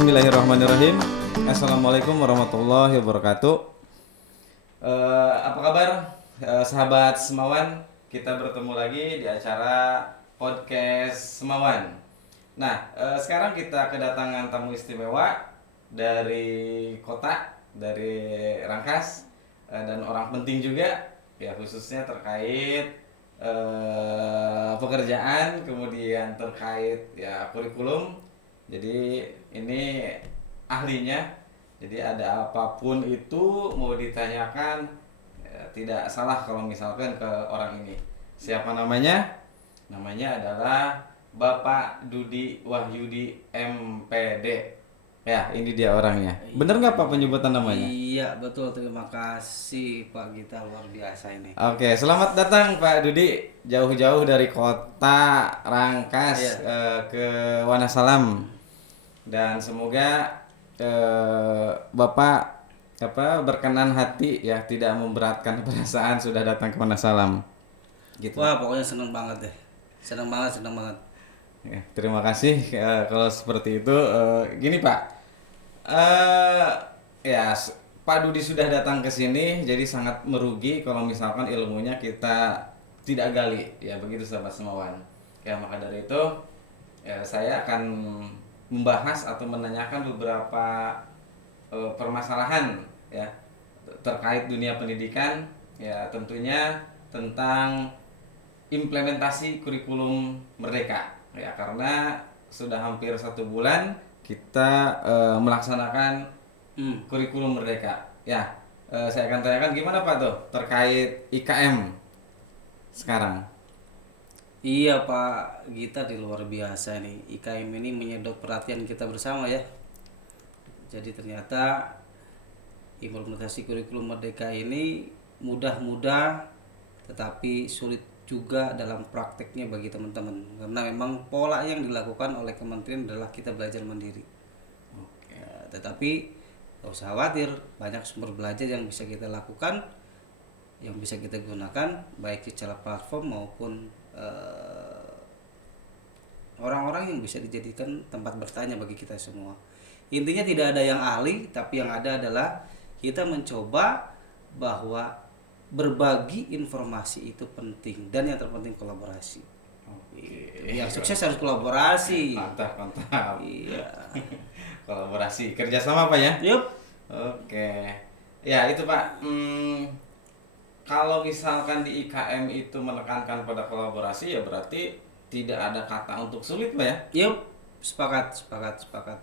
Bismillahirrahmanirrahim. Assalamualaikum warahmatullahi wabarakatuh. Apa kabar sahabat Semawan? Kita bertemu lagi di acara podcast Semawan. Nah, sekarang kita kedatangan tamu istimewa dari kota, dari Rangkas, dan orang penting juga, ya khususnya terkait pekerjaan, kemudian terkait ya kurikulum. Jadi ini ahlinya. Jadi ada apapun itu mau ditanyakan, tidak salah kalau misalkan ke orang ini. Siapa namanya? Namanya adalah Bapak Dudi Wahyudi MPD. Ya, ini dia orangnya. Bener nggak Pak penyebutan namanya? Iya betul, terima kasih Pak Gita, luar biasa ini. Oke, selamat datang Pak Dudi. Jauh-jauh dari kota Rangkas Iya. ke Wonosalam. Dan semoga Bapak berkenan hati ya, tidak memberatkan perasaan sudah datang ke Wonosalam. Gitu. Wah pokoknya seneng banget deh, seneng banget. Ya, terima kasih kalau seperti itu. Gini Pak, eh ya Pak Dudi sudah datang ke sini, jadi sangat merugi kalau misalkan ilmunya kita tidak gali, ya begitu sahabat Semawan. Ya maka dari itu ya, saya akan membahas atau menanyakan beberapa permasalahan ya terkait dunia pendidikan, ya tentunya tentang implementasi kurikulum Merdeka, ya karena sudah hampir 1 bulan kita melaksanakan kurikulum Merdeka. Ya, saya akan tanyakan gimana Pak tuh terkait IKM sekarang. Iya Pak Gita, di luar biasa nih, IKM ini menyedot perhatian kita bersama ya. Jadi ternyata implementasi kurikulum Merdeka ini mudah-mudah tetapi sulit juga dalam prakteknya bagi teman-teman, karena memang pola yang dilakukan oleh kementerian adalah kita belajar mandiri. Ya, tetapi gak usah khawatir, banyak sumber belajar yang bisa kita lakukan, yang bisa kita gunakan baik secara platform maupun orang-orang yang bisa dijadikan tempat bertanya bagi kita semua. Intinya tidak ada yang ahli, tapi yang ada adalah kita mencoba bahwa berbagi informasi itu penting, dan yang terpenting kolaborasi. Yang sukses harus kolaborasi. Mantap, mantap. Iya. Kolaborasi, kerjasama Pak ya. Yup. Oke, ya itu Pak. Kalau misalkan di IKM itu menekankan pada kolaborasi, ya berarti tidak ada kata untuk sulit Pak ya. Yup. Sepakat.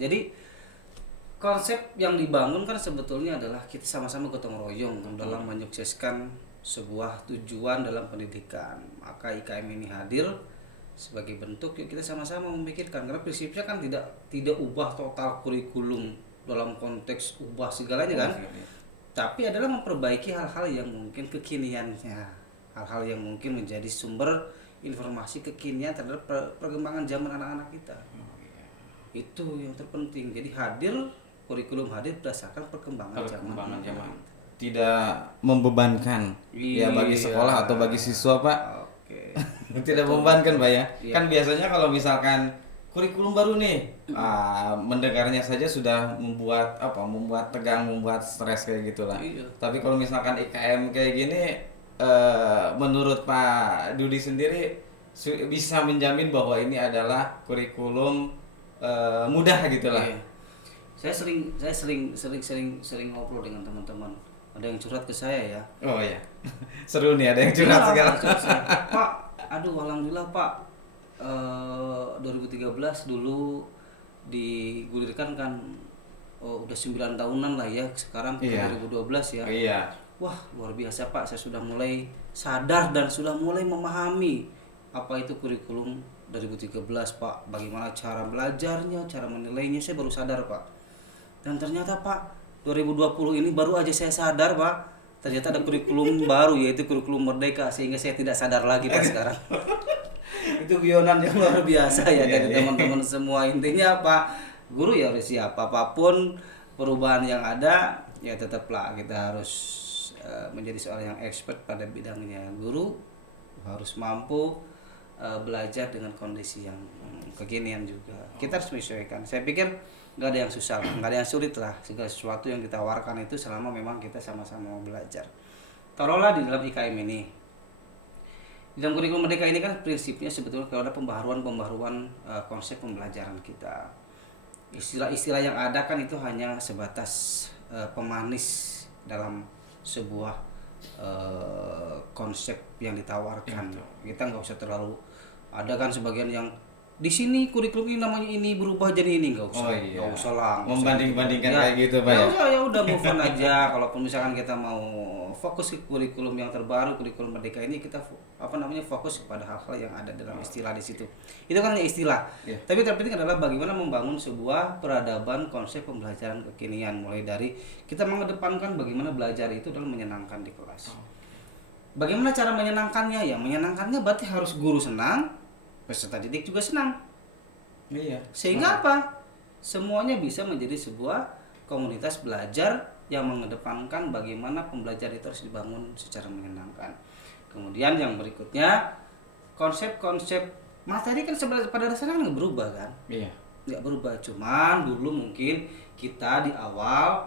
Jadi konsep yang dibangun kan sebetulnya adalah kita sama-sama gotong royong dalam menyukseskan sebuah tujuan dalam pendidikan. Maka IKM ini hadir sebagai bentuk yuk kita sama-sama memikirkan, karena prinsipnya kan tidak ubah total kurikulum dalam konteks ubah segalanya kan, tapi adalah memperbaiki hal-hal yang mungkin kekiniannya, hal-hal yang mungkin menjadi sumber informasi kekinian terhadap perkembangan zaman anak-anak kita. Itu yang terpenting. Jadi kurikulum hadir berdasarkan perkembangan zaman. Tidak membebankan ya bagi sekolah atau bagi siswa Pak. Oke. Tidak membebankan Pak ya. Iya. Kan biasanya kalau misalkan kurikulum baru nih, mendengarnya saja sudah membuat tegang, membuat stres kayak gitulah. Iya. Tapi kalau misalkan IKM kayak gini, menurut Pak Dudi sendiri bisa menjamin bahwa ini adalah kurikulum mudah gitulah. Iya. Saya sering ngobrol dengan teman-teman. Ada yang curhat ke saya ya. Oh ya, seru nih ada yang curhat segala. Pak, aduh alhamdulillah Pak, 2013 dulu digulirkan kan, udah 9 tahunan lah ya, sekarang Iya. 2012 ya. Iya. Wah luar biasa Pak, saya sudah mulai sadar dan sudah mulai memahami apa itu kurikulum 2013 Pak. Bagaimana cara belajarnya, cara menilainya, saya baru sadar Pak. Dan ternyata Pak, 2020 ini baru aja saya sadar Pak, ternyata ada kurikulum baru, yaitu kurikulum Merdeka, sehingga saya tidak sadar lagi Pak sekarang. Itu guyonan yang luar biasa ya dari teman-teman semua. Intinya Pak, guru ya harus siap apapun perubahan yang ada, ya tetaplah kita harus menjadi seorang yang expert pada bidangnya. Guru harus mampu belajar dengan kondisi yang kekinian juga. Kita harus menyesuaikan. Saya pikir nggak ada yang susah, nggak ada yang sulit lah. Segala sesuatu yang ditawarkan itu selama memang kita sama-sama mau belajar. Taruhlah di dalam IKM ini, di dalam kurikulum Merdeka ini kan prinsipnya sebetulnya kalau ada pembaharuan konsep pembelajaran kita. Istilah-istilah yang ada kan itu hanya sebatas pemanis dalam sebuah konsep yang ditawarkan. Kita nggak usah terlalu, ada kan sebagian yang di sini kurikulum ini namanya ini berubah jadi ini, nggak usah, nggak usah lah, Membanding-bandingkan ya, kayak gitu Pak ya. ya udah move on aja. Kalaupun misalkan kita mau fokus ke kurikulum yang terbaru, kurikulum Merdeka ini, kita fokus kepada hal-hal yang ada dalam istilah di situ. Itu kan hanya istilah. Tapi terpenting adalah bagaimana membangun sebuah peradaban konsep pembelajaran kekinian, mulai dari kita mengedepankan bagaimana belajar itu dalam menyenangkan di kelas. Bagaimana cara menyenangkannya? Ya menyenangkannya berarti harus guru senang, peserta didik juga senang. Sehingga apa? Semuanya bisa menjadi sebuah komunitas belajar yang mengedepankan bagaimana pembelajaran itu harus dibangun secara menyenangkan. Kemudian yang berikutnya, konsep-konsep materi kan sebenarnya pada dasarnya nggak berubah kan? Nggak berubah, cuman dulu mungkin kita di awal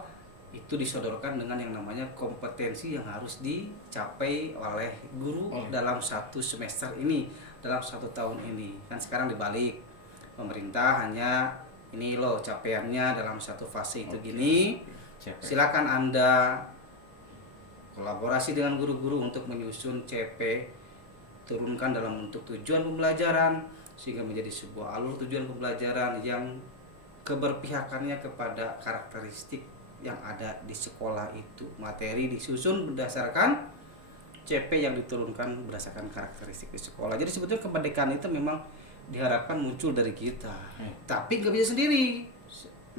itu disodorkan dengan yang namanya kompetensi yang harus dicapai oleh guru dalam satu semester ini, dalam 1 tahun ini. Kan sekarang dibalik, pemerintah hanya ini loh capaiannya dalam satu fase itu gini. Silakan Anda kolaborasi dengan guru-guru untuk menyusun CP, turunkan dalam bentuk tujuan pembelajaran sehingga menjadi sebuah alur tujuan pembelajaran yang keberpihakannya kepada karakteristik yang ada di sekolah itu. Materi disusun berdasarkan CP yang diturunkan berdasarkan karakteristik di sekolah. Jadi sebetulnya kemerdekaan itu memang diharapkan muncul dari kita, tapi nggak bisa sendiri.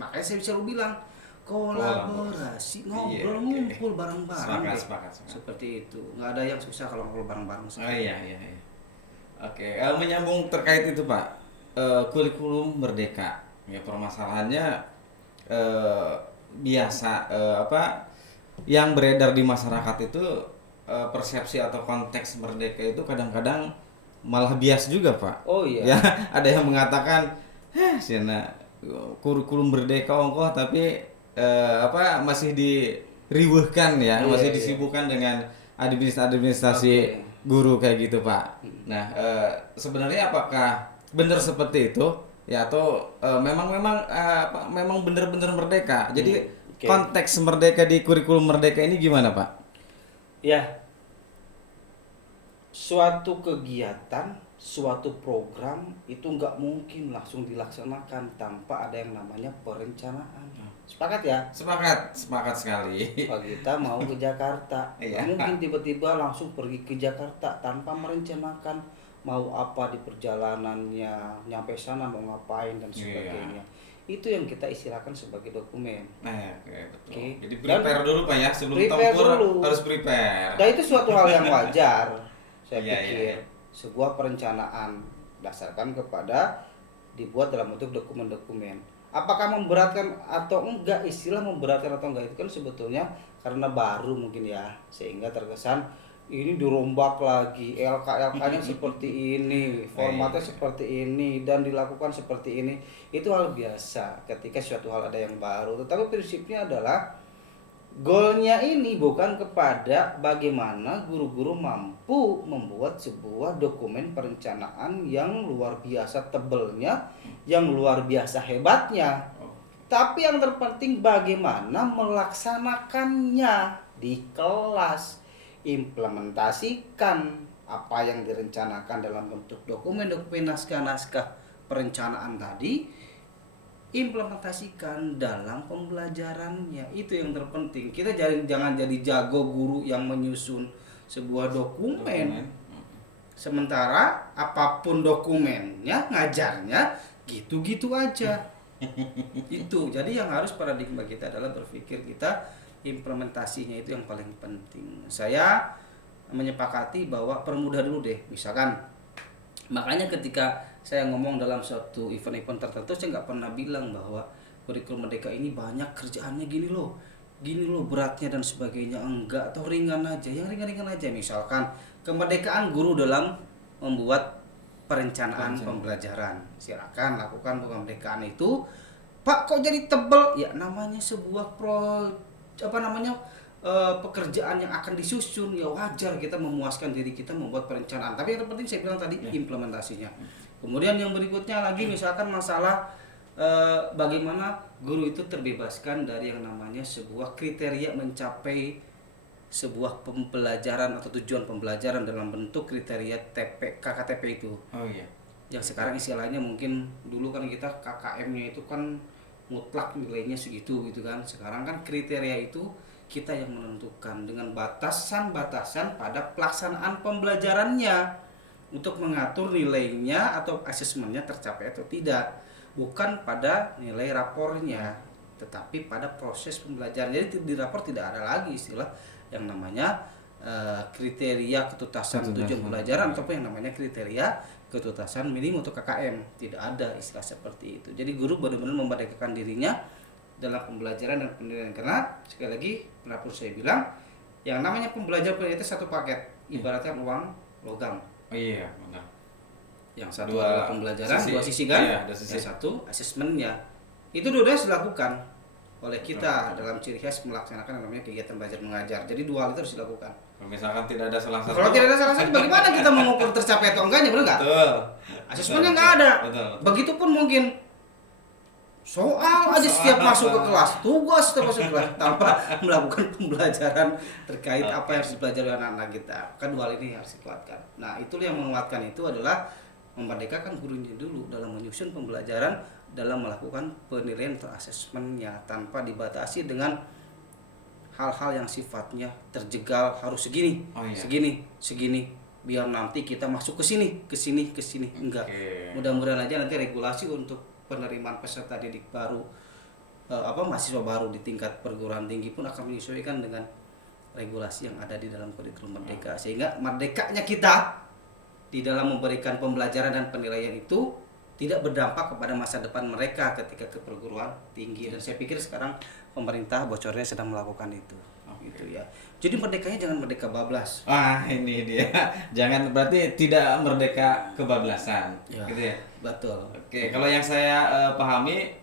Makanya saya selalu bilang kolaborasi, ngobrol, ngumpul bareng-bareng. Sepakat. Seperti itu, nggak ada yang susah kalau ngobrol bareng-bareng. Iya. Oke, menyambung terkait itu Pak, kurikulum Merdeka. Ya permasalahannya biasa yang beredar di masyarakat itu persepsi atau konteks merdeka itu kadang-kadang malah bias juga Pak. Ya, ada yang mengatakan sina kurikulum merdeka ongkoh tapi masih diriweuhkan ya, masih disibukkan dengan administrasi guru kayak gitu Pak. Nah, sebenarnya apakah benar seperti itu ya, atau memang benar-benar merdeka? Jadi konteks merdeka di kurikulum Merdeka ini gimana Pak? Ya, suatu kegiatan, suatu program itu nggak mungkin langsung dilaksanakan tanpa ada yang namanya perencanaan. Sepakat ya? Sepakat sekali. Kalau kita mau ke Jakarta, mungkin tiba-tiba langsung pergi ke Jakarta tanpa merencanakan mau apa di perjalanannya, nyampe sana mau ngapain dan sebagainya. Itu yang kita istilahkan sebagai dokumen. Betul. Jadi prepare dulu Pak ya, sebelum tempur harus prepare. Dan itu suatu hal yang wajar. Saya pikir sebuah perencanaan dasarkan kepada dibuat dalam bentuk dokumen-dokumen. Apakah memberatkan atau enggak? Istilah memberatkan atau enggak itu kan sebetulnya karena baru mungkin ya, sehingga terkesan ini dirombak lagi, LK-nya seperti ini, formatnya seperti ini, dan dilakukan seperti ini. Itu hal biasa ketika suatu hal ada yang baru. Tetapi prinsipnya adalah goalnya ini bukan kepada bagaimana guru-guru mampu membuat sebuah dokumen perencanaan yang luar biasa tebelnya, yang luar biasa hebatnya. Tapi yang terpenting bagaimana melaksanakannya di kelas. Implementasikan apa yang direncanakan dalam bentuk dokumen-dokumen naskah-naskah perencanaan tadi, implementasikan dalam pembelajarannya. Itu yang terpenting. Kita jangan jadi jago guru yang menyusun sebuah dokumen. Sementara apapun dokumennya, ngajarnya gitu-gitu aja. Itu. Jadi yang harus paradigma kita adalah berpikir kita implementasinya itu yang paling penting. Saya menyepakati bahwa permudah dulu deh. Misalkan, makanya ketika saya ngomong dalam suatu event-event tertentu, saya nggak pernah bilang bahwa kurikulum Merdeka ini banyak kerjaannya gini loh beratnya dan sebagainya. Enggak, atau ringan aja, yang ringan-ringan aja. Misalkan kemerdekaan guru dalam membuat perencanaan pembelajaran. Silakan lakukan kemerdekaan itu. Pak, kok jadi tebel? Ya namanya sebuah pekerjaan yang akan disusun, ya wajar kita memuaskan diri kita membuat perencanaan. Tapi yang terpenting saya bilang tadi implementasinya. Kemudian yang berikutnya lagi misalkan masalah bagaimana guru itu terbebaskan dari yang namanya sebuah kriteria mencapai sebuah pembelajaran atau tujuan pembelajaran dalam bentuk kriteria KKTP itu. Oh iya. Yang sekarang istilahnya mungkin dulu kan kita KKM-nya itu kan mutlak nilainya segitu gitu kan. Sekarang kan kriteria itu kita yang menentukan dengan batasan-batasan pada pelaksanaan pembelajarannya untuk mengatur nilainya atau asesmennya tercapai atau tidak, bukan pada nilai rapornya, tetapi pada proses pembelajaran. Jadi di rapor tidak ada lagi istilah yang namanya kriteria ketuntasan tujuan pembelajaran ataupun yang namanya kriteria ketuntasan minimum untuk KKM. Tidak ada istilah seperti itu. Jadi guru benar-benar memerdekakan dirinya dalam pembelajaran dan penilaian, karena sekali lagi pendapat saya bilang yang namanya pembelajaran penilaian itu satu paket, ibaratnya uang logam. Oh iya, benar. Yang satu adalah pembelajaran, dua sisi kan, iya, yang satu asesmennya. Itu dua-duanya harus dilakukan oleh kita dalam ciri khas melaksanakan yang namanya kegiatan belajar mengajar. Jadi dua hal itu harus dilakukan. Kalau misalkan tidak ada salah satu. Kalau tidak ada salah satu, bagaimana kita mengukur tercapai atau enggaknya, benar nggak? Betul. Asesmennya nggak ada. Betul. Begitupun mungkin soal aja setiap masuk ke kelas, tugas setiap masuk ke kelas tanpa melakukan pembelajaran terkait apa yang harus dipelajari oleh anak-anak kita. Kan dua hal ini harus dikuatkan. Nah, itu yang menguatkan itu adalah memerdekakan gurunya dulu dalam menyusun pembelajaran, dalam melakukan penilaian atau asesmennya tanpa dibatasi dengan hal-hal yang sifatnya terjegal harus segini, segini, biar nanti kita masuk ke sini, enggak. Mudah-mudahan aja nanti regulasi untuk penerimaan peserta didik baru mahasiswa baru di tingkat perguruan tinggi pun akan menyesuaikan dengan regulasi yang ada di dalam kurikulum Merdeka, sehingga merdekanya kita di dalam memberikan pembelajaran dan penilaian itu tidak berdampak kepada masa depan mereka ketika ke perguruan tinggi. Dan saya pikir sekarang pemerintah bocornya sedang melakukan itu. Gitu ya. Jadi merdekanya jangan merdeka bablas. Ini dia. Jangan, berarti tidak merdeka kebablasan. Ya, gitu ya. Betul. Oke, kalau yang saya pahami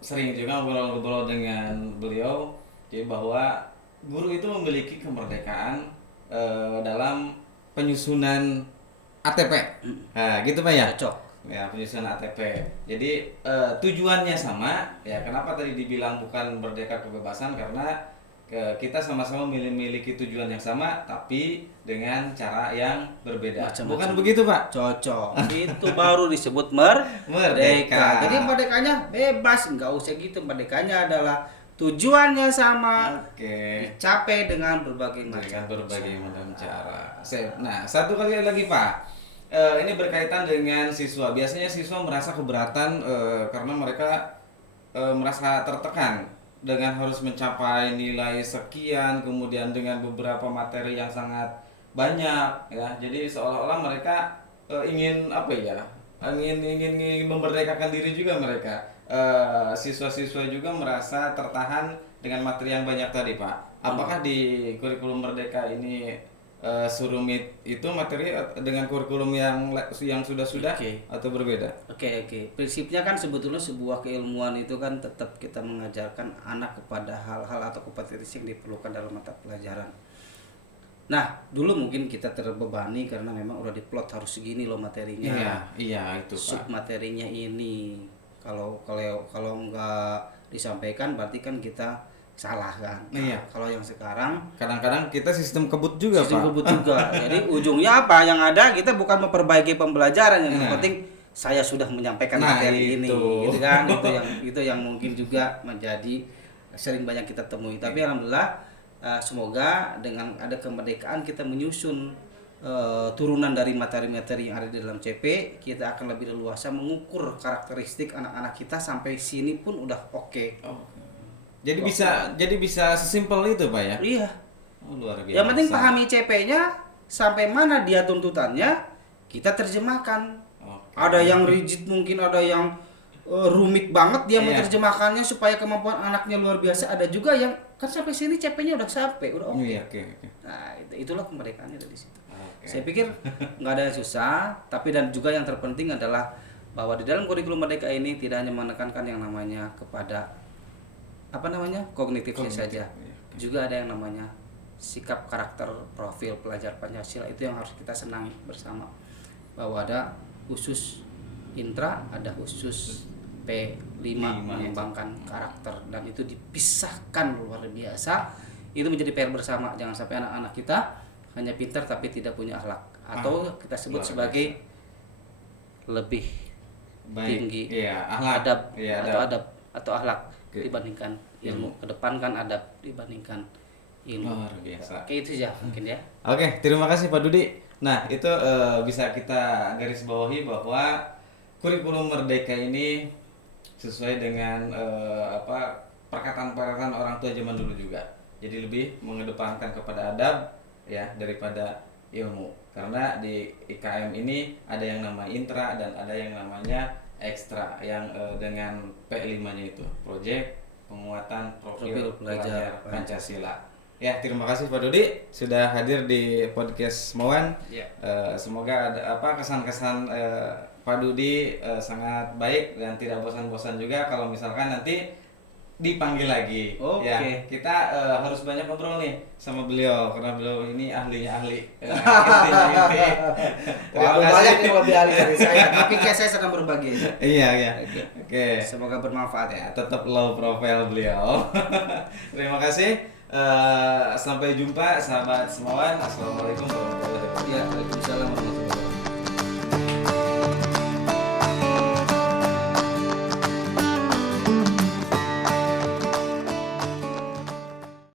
sering juga ngobrol-ngobrol dengan beliau, jadi bahwa guru itu memiliki kemerdekaan dalam penyusunan ATP. Nah, gitu Pak ya? Cocok. Ya, penyusunan ATP. Jadi tujuannya sama. Ya, kenapa tadi dibilang bukan merdeka kebebasan? Karena kita sama-sama memiliki tujuan yang sama, tapi dengan cara yang berbeda. Macam-macam. Bukan begitu, Pak? Cocok. Itu baru disebut merdeka. Jadi merdekanya bebas, nggak usah gitu. Merdekanya adalah tujuannya sama, dicapai dengan berbagai macam cara. Nah, satu kali lagi Pak, ini berkaitan dengan siswa. Biasanya siswa merasa keberatan karena mereka merasa tertekan dengan harus mencapai nilai sekian, kemudian dengan beberapa materi yang sangat banyak, ya. Jadi seolah-olah mereka ingin memerdekakan diri juga mereka. Siswa-siswa juga merasa tertahan dengan materi yang banyak tadi, Pak. Apakah di kurikulum Merdeka ini surumit itu materi dengan kurikulum yang sudah-sudah atau berbeda? Oke. Prinsipnya kan sebetulnya sebuah keilmuan itu kan tetap kita mengajarkan anak kepada hal-hal atau kompetensi yang diperlukan dalam mata pelajaran. Nah, dulu mungkin kita terbebani karena memang udah diplot harus segini loh materinya. Iya itu Pak. Sub materinya ini. Kalau nggak disampaikan berarti kan kita salah kan. Iya. Kalau yang sekarang kadang-kadang kita sistem kebut juga, Pak. Sistem kebut juga. Jadi ujungnya apa? Yang ada kita bukan memperbaiki pembelajaran, yang penting saya sudah menyampaikan materi ini, gitu kan? Itu yang mungkin juga menjadi sering banyak kita temui. Tapi alhamdulillah semoga dengan ada kemerdekaan kita menyusun turunan dari materi-materi yang ada di dalam CP, kita akan lebih leluasa mengukur karakteristik anak-anak kita sampai sini pun udah oke. Jadi bisa sesimpel itu Pak ya? Iya. Luar biasa. Yang penting pahami CP-nya sampai mana dia tuntutannya, kita terjemahkan. Ada yang rigid mungkin, ada yang rumit banget dia Iya. menerjemahkannya supaya kemampuan anaknya luar biasa. Ada juga yang kan sampai sini CP-nya udah sampai, udah oke. Iya, oke. Nah, itulah kemerdekaannya dari situ. Oke. Saya pikir nggak ada yang susah, tapi dan juga yang terpenting adalah bahwa di dalam kurikulum merdeka ini tidak hanya menekankan yang namanya kepada kognitifnya Kognitif, saja, iya. juga ada yang namanya sikap, karakter, profil pelajar Pancasila. Itu yang harus kita senangi bersama, bahwa ada khusus intra, ada khusus P5 mengembangkan karakter, dan itu dipisahkan luar biasa. Itu menjadi PR bersama. Jangan sampai anak-anak kita hanya pintar tapi tidak punya akhlak, atau kita sebut luar sebagai lebih tinggi akhlak. adab, Iya, atau akhlak Oke. dibandingkan ilmu. Kedepankan adab dibandingkan ilmu. Luar biasa. Kayak itu ya mungkin ya. Oke, terima kasih Pak Dudi. Nah, itu bisa kita garis bawahi bahwa kurikulum merdeka ini sesuai dengan perkataan-perkataan orang tua zaman dulu juga. Jadi lebih mengedepankan kepada adab ya daripada ilmu. Karena di IKM ini ada yang namanya intra dan ada yang namanya ekstra yang dengan P5-nya itu, proyek penguatan profil pelajar Pancasila. Ya, terima kasih Pak Dodi sudah hadir di podcast Moan. Ya. Semoga ada kesan-kesan Pak Dudi sangat baik dan tidak bosan-bosan juga kalau misalkan nanti dipanggil lagi. Oke. Ya, kita harus banyak ngobrol nih sama beliau karena beliau ini ahlinya ahli. Inti. Terima Waduh, kasih. banyak yang lebih ahli dari saya, tapi kayak saya sedang berbagi aja. Iya. Oke. Semoga bermanfaat ya. Ya, tetap low profile beliau. Terima kasih. Sampai jumpa sahabat semuanya. Assalamualaikum warahmatullahi wabarakatuh. Ya, Waalaikumsalam warahmatullahi wabarakatuh.